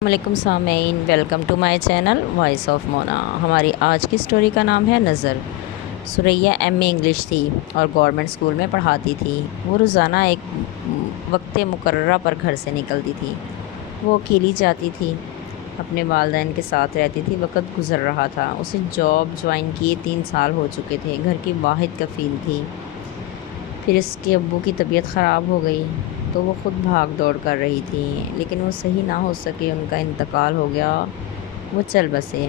السلام علیکم سامعین، welcome to my channel voice of Mona. ہماری آج کی سٹوری کا نام ہے نظر۔ سریا ایم اے انگلش تھی اور گورنمنٹ اسکول میں پڑھاتی تھی۔ وہ روزانہ ایک وقت مقررہ پر گھر سے نکلتی تھی۔ وہ اکیلی جاتی تھی، اپنے والدین کے ساتھ رہتی تھی۔ وقت گزر رہا تھا، اسے جاب جوائن کیے 3 سال ہو چکے تھے، گھر کی واحد کفیل تھی۔ پھر اس کے ابو کی طبیعت خراب ہو گئی تو وہ خود بھاگ دوڑ کر رہی تھی، لیکن وہ صحیح نہ ہو سکے، ان کا انتقال ہو گیا، وہ چل بسے۔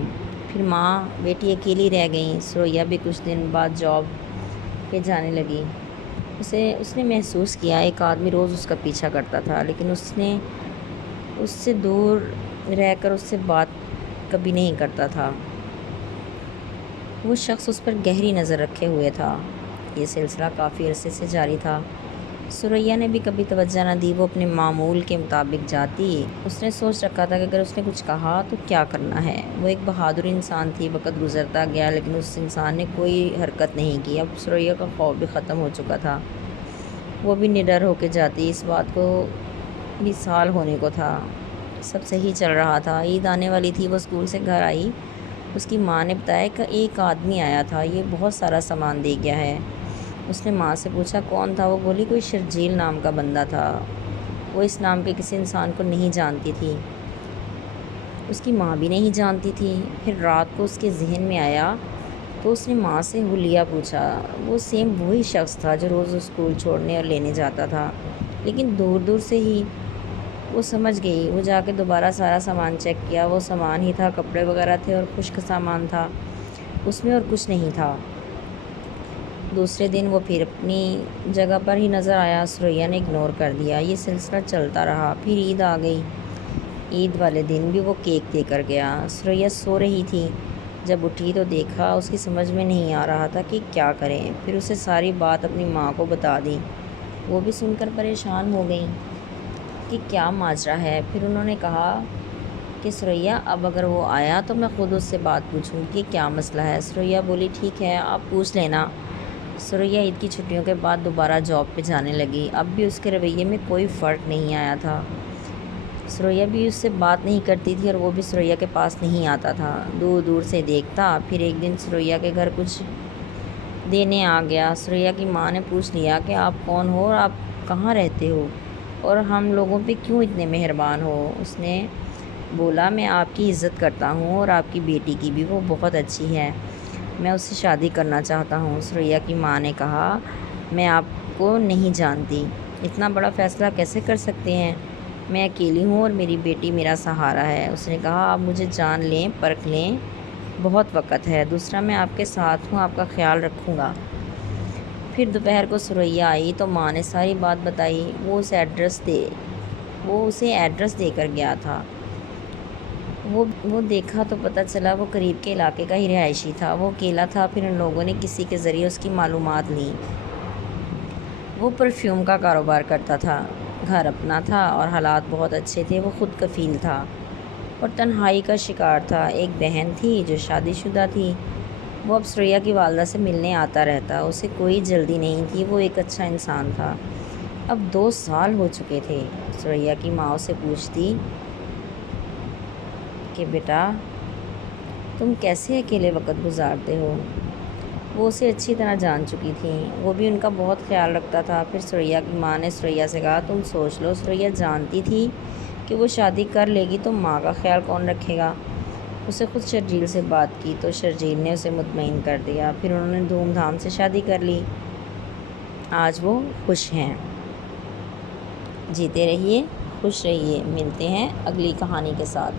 پھر ماں بیٹی اکیلی رہ گئیں۔ سریا بھی کچھ دن بعد جاب پہ جانے لگی۔ اس نے محسوس کیا ایک آدمی روز اس کا پیچھا کرتا تھا، لیکن اس سے دور رہ کر اس سے بات کبھی نہیں کرتا تھا۔ وہ شخص اس پر گہری نظر رکھے ہوئے تھا۔ یہ سلسلہ کافی عرصے سے جاری تھا۔ سریا نے بھی کبھی توجہ نہ دی، وہ اپنے معمول کے مطابق جاتی۔ اس نے سوچ رکھا تھا کہ اگر اس نے کچھ کہا تو کیا کرنا ہے۔ وہ ایک بہادر انسان تھی۔ وقت گزرتا گیا لیکن اس انسان نے کوئی حرکت نہیں کی۔ اب سریا کا خوف بھی ختم ہو چکا تھا۔ وہ بھی نڈر ہو کے جاتی۔ اس بات کو بھی سال ہونے کو تھا، سب صحیح چل رہا تھا۔ عید آنے والی تھی، وہ اسکول سے گھر آئی۔ اس کی ماں نے بتایا کہ ایک آدمی آیا تھا، یہ بہت سارا سامان دے گیا ہے۔ اس نے ماں سے پوچھا کون تھا؟ وہ بولی کوئی شرجیل نام کا بندہ تھا۔ وہ اس نام کے کسی انسان کو نہیں جانتی تھی، اس کی ماں بھی نہیں جانتی تھی۔ پھر رات کو اس کے ذہن میں آیا تو اس نے ماں سے حلیہ پوچھا۔ وہ سیم وہی شخص تھا جو روز اسکول چھوڑنے اور لینے جاتا تھا، لیکن دور دور سے ہی وہ سمجھ گئی۔ وہ جا کے دوبارہ سارا سامان چیک کیا، وہ سامان ہی تھا، کپڑے وغیرہ تھے اور خشک سامان تھا اس میں، اور کچھ نہیں تھا۔ دوسرے دن وہ پھر اپنی جگہ پر ہی نظر آیا۔ سریا نے اگنور کر دیا۔ یہ سلسلہ چلتا رہا۔ پھر عید آ گئی۔ عید والے دن بھی وہ کیک دے کر گیا۔ سریا سو رہی تھی، جب اٹھی تو دیکھا اس کی سمجھ میں نہیں آ رہا تھا کہ کیا کریں۔ پھر اسے ساری بات اپنی ماں کو بتا دی۔ وہ بھی سن کر پریشان ہو گئیں کہ کیا ماجرا ہے۔ پھر انہوں نے کہا کہ سریا اب اگر وہ آیا تو میں خود اس سے بات پوچھوں کہ کیا مسئلہ ہے۔ سریا بولی ٹھیک ہے، آپ پوچھ لینا۔ سریا عید کی چھٹیوں کے بعد دوبارہ جاب پہ جانے لگی۔ اب بھی اس کے رویے میں کوئی فرق نہیں آیا تھا۔ سریا بھی اس سے بات نہیں کرتی تھی اور وہ بھی سریا کے پاس نہیں آتا تھا، دور دور سے دیکھتا۔ پھر ایک دن سریا کے گھر کچھ دینے آ گیا۔ سریا کی ماں نے پوچھ لیا کہ آپ کون ہو اور آپ کہاں رہتے ہو اور ہم لوگوں پہ کیوں اتنے مہربان ہو؟ اس نے بولا میں آپ کی عزت کرتا ہوں اور آپ کی بیٹی کی بھی، وہ بہت اچھی ہے، میں اس سے شادی کرنا چاہتا ہوں۔ سریا کی ماں نے کہا میں آپ کو نہیں جانتی، اتنا بڑا فیصلہ کیسے کر سکتے ہیں؟ میں اکیلی ہوں اور میری بیٹی میرا سہارا ہے۔ اس نے کہا آپ مجھے جان لیں، پرکھ لیں، بہت وقت ہے، دوسرا میں آپ کے ساتھ ہوں، آپ کا خیال رکھوں گا۔ پھر دوپہر کو سریا آئی تو ماں نے ساری بات بتائی۔ وہ اسے ایڈریس دے کر گیا تھا۔ وہ دیکھا تو پتہ چلا وہ قریب کے علاقے کا ہی رہائشی تھا۔ وہ اکیلا تھا۔ پھر ان لوگوں نے کسی کے ذریعے اس کی معلومات لیں۔ وہ پرفیوم کا کاروبار کرتا تھا، گھر اپنا تھا اور حالات بہت اچھے تھے۔ وہ خود کفیل تھا اور تنہائی کا شکار تھا۔ ایک بہن تھی جو شادی شدہ تھی۔ وہ اب سریا کی والدہ سے ملنے آتا رہتا، اسے کوئی جلدی نہیں تھی، وہ ایک اچھا انسان تھا۔ اب 2 سال ہو چکے تھے۔ سریا کی ماں اسے پوچھتی کہ بیٹا تم کیسے اکیلے وقت گزارتے ہو؟ وہ اسے اچھی طرح جان چکی تھیں، وہ بھی ان کا بہت خیال رکھتا تھا۔ پھر سریا کی ماں نے سریا سے کہا تم سوچ لو، سریا جانتی تھی کہ وہ شادی کر لے گی تو ماں کا خیال کون رکھے گا؟ اسے خود شرجیل سے بات کی تو شرجیل نے اسے مطمئن کر دیا۔ پھر انہوں نے دھوم دھام سے شادی کر لی۔ آج وہ خوش ہیں۔ جیتے رہیے، خوش رہیے۔ ملتے ہیں اگلی کہانی کے ساتھ۔